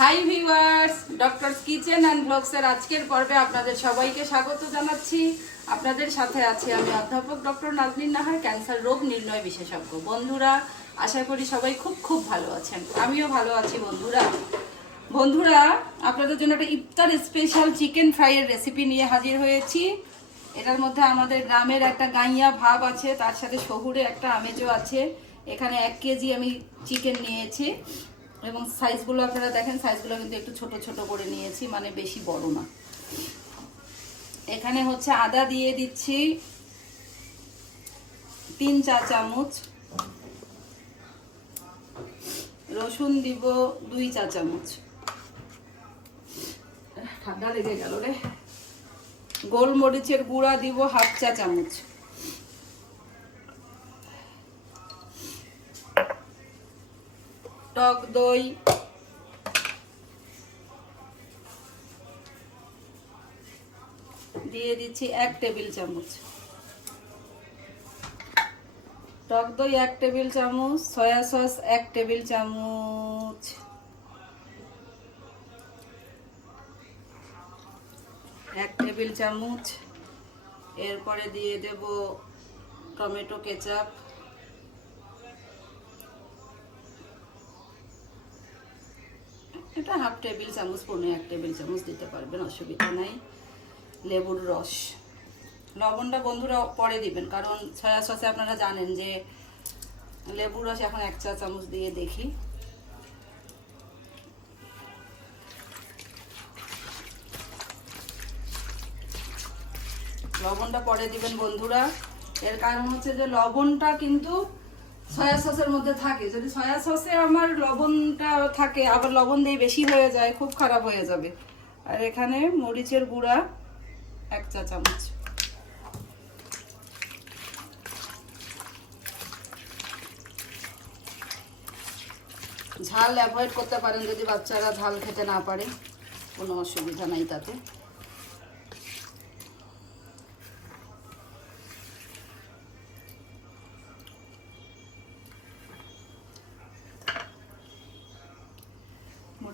Hi viewers doctor kitchen and ব্লগসের আজকের পর্বে আপনাদের সবাইকে স্বাগত জানাচ্ছি। আপনাদের সাথে আছি আমি অধ্যাপক ডক্টর নাজনীন নাহার, ক্যান্সার রোগ নির্ণয় বিশেষজ্ঞ। বন্ধুরা, আশা করি সবাই খুব খুব ভালো আছেন। আমিও ভালো আছি, বন্ধুরা। বন্ধুরা, আপনাদের জন্য একটা ইফতার স্পেশাল চিকেন ফ্রাইয়ের রেসিপি নিয়ে হাজির হয়েছি। এটার মধ্যে আমাদের গ্রামের একটা গাইয়া ভাব আছে, তার সাথে শহুরে একটা আমেজও আছে। এখানে এক কেজি আমি চিকেন নিয়েছি। এবং সাইজগুলো আপনারা দেখেন সাইজগুলো কিন্তু একটু ছোট ছোট করে নিয়েছি মানে বেশি বড় না। এখানে হচ্ছে আদা দিয়ে দিচ্ছি তিন চা চামচ। রসুন দিব দুই চা চামচ। ঠান্ডা লেগে গেল রে। গোলমরিচের গুঁড়া দিব হাফ চা চামচ। টক দই। দিয়ে দিচ্ছি এক টেবিল চামচ। টক দই এক টেবিল চামচ, সয়া সস এক টেবিল চামচ। এক টেবিল চামচ। এরপরে দিয়ে দেব টমেটো কেচাপ। এটা হাফ টেবিল চামচ, পনেরো এক টেবিল চামচ দিতে পারবেন, অসুবিধা নাই। লেবুর রস। লবণটা বন্ধুরা পরে দিবেন, কারণ সয়া সসে আপনারা জানেন যে লেবুর রস এখন এক চা চামচ দিয়ে দেখি। লবণটা পরে দিবেন বন্ধুরা। এর কারণ হচ্ছে যে লবণটা কিন্তু সয়া সসের মধ্যে থাকে। যদি সয়া সসে আমার লবণটা থাকে, আবার লবণ দিয়ে বেশি হয়ে যায়, খুব খারাপ হয়ে যাবে। আর এখানে মরিচের গুঁড়া এক চা চামচ। ঝাল অ্যাভয়েড করতে পারেন যদি বাচ্চারা ঝাল খেতে না পারে। কোনো অসুবিধা নাই তাতে।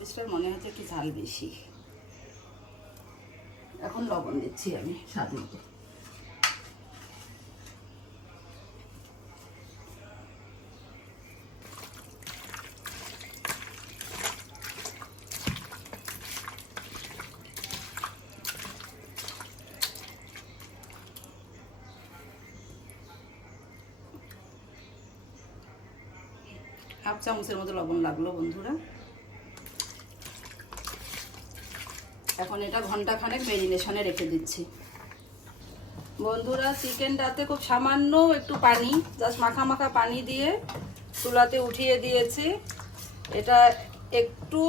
মরিচটার মনে হচ্ছে একটু ঝাল বেশি। এখন লবণ দিচ্ছি আমি স্বাদ মতো। হাফ চামচের মতো লবণ লাগল বন্ধুরা। এখন এটা ঘণ্টা খানেক মেরিনেশনে রেখে দিচ্ছি। বন্ধুরা, চিকেনটাতে খুব সামান্য একটু পানি জাস্ট মাখা মাখা পানি দিয়ে চুলাতে উঠিয়ে দিয়েছি। এটা একটু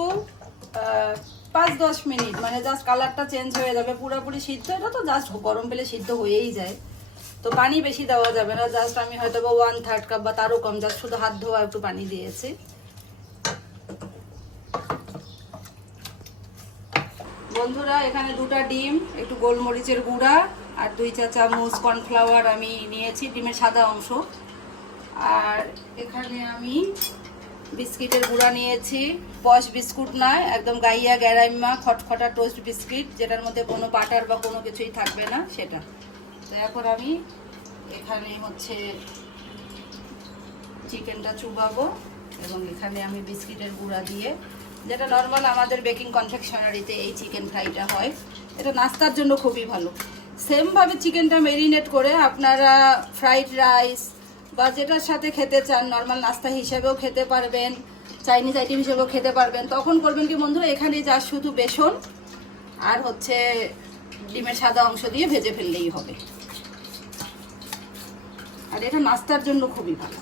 পাঁচ দশ মিনিট মানে জাস্ট কালারটা চেঞ্জ হয়ে যাবে। পুরোপুরি সিদ্ধ, এটা তো জাস্ট গরম পেলে সিদ্ধ হয়েই যায়। তো পানি বেশি দেওয়া যাবে না জাস্ট আমি হয়তো বা ওয়ান থার্ড কাপ বা তারও কম জাস্ট শুধু হাত ধোয়া একটু পানি দিয়েছি। বন্ধুরা, এখানে দুটো ডিম, একটু গোলমরিচের গুঁড়া আর দুই চা চামচ কর্নফ্লাওয়ার আমি নিয়েছি, ডিমের সাদা অংশ। আর এখানে আমি বিস্কিটের গুঁড়া নিয়েছি, পশ বিস্কুট নয় একদম গাইয়া গ্যারাইমা খটখটা টোস্ট বিস্কিট, যেটার মধ্যে কোনো বাটার বা কোনো কিছুই থাকবে না, সেটা। তো এখন আমি এখানে হচ্ছে চিকেনটা চুবাবো এবং এখানে আমি বিস্কিটের গুঁড়া দিয়ে যেটা নর্মাল আমাদের বেকিং কনফেকশনারিতে এই চিকেন ফ্রাইটা হয়। এটা নাস্তার জন্য খুবই ভালো। সেমভাবে চিকেনটা মেরিনেট করে আপনারা ফ্রাইড রাইস বা যেটার সাথে খেতে চান নর্মাল নাস্তা হিসেবেও খেতে পারবেন চাইনিজ আইটেম হিসেবেও খেতে পারবেন। তখন করবেন কি বন্ধুরা এখানে যা শুধু বেসন আর হচ্ছে ডিমের সাদা অংশ দিয়ে ভেজে ফেললেই হবে। আর এটা নাস্তার জন্য খুবই ভালো।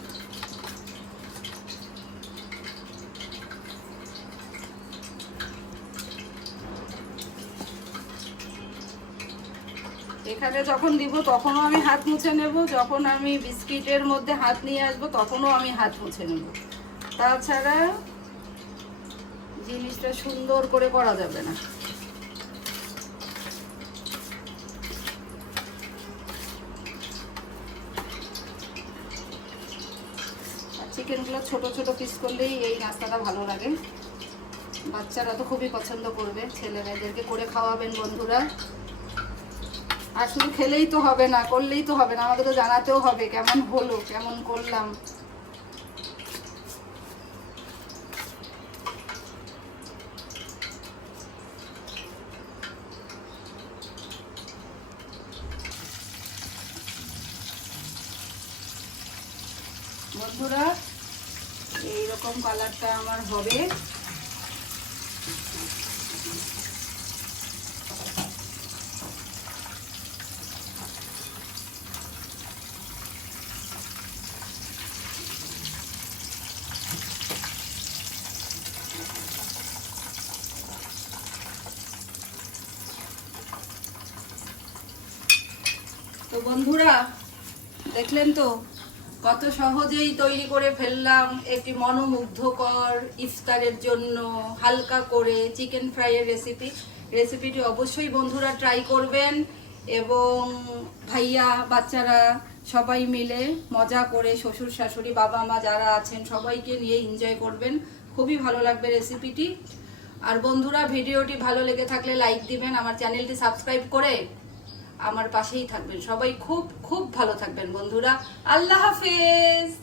এখানে যখন দিব তখনও আমি হাত মুছে নেব, যখন আমি বিস্কিটের মধ্যে হাত নিয়ে আসব তখনও আমি হাত মুছে নেব। তাছাড়া জিনিসটা সুন্দর করে করা যাবে না। চিকেনগুলো ছোট ছোট পিস করলেই এই নাস্তাটা ভালো লাগে। বাচ্চারা তো খুবই পছন্দ করবে, ছেলেমেয়েদেরকে করে খাওয়াবেন বন্ধুরা। আর শুধু খেলেই তো হবে না, করলেই তো হবে না, আমাদের তো জানাতেও হবে কেমন হলো, কেমন করলাম। বন্ধুরা, এইরকম কালারটা আমার হবে। বন্ধুরা, দেখলেন তো? কত সহজেই তৈরি করে ফেললাম একটি মনোমুগ্ধকর ইফতারের জন্য হালকা করে চিকেন ফ্রাইয়ের রেসিপি রেসিপিটি অবশ্যই বন্ধুরা ট্রাই করবেন এবং ভাইয়া, বাচ্চারা সবাই মিলে মজা করে শ্বশুর, শাশুড়ি, বাবা মা যারা আছেন, সবাইকে নিয়ে এনজয় করবেন। খুবই ভালো লাগবে রেসিপিটি আর বন্ধুরা, ভিডিওটি ভালো লেগে থাকলে লাইক দিবেন, আমার চ্যানেলটি সাবস্ক্রাইব করে আমার পাশেই থাকবেন। সবাই খুব খুব ভালো থাকবেন বন্ধুরা। আল্লাহ হাফেজ।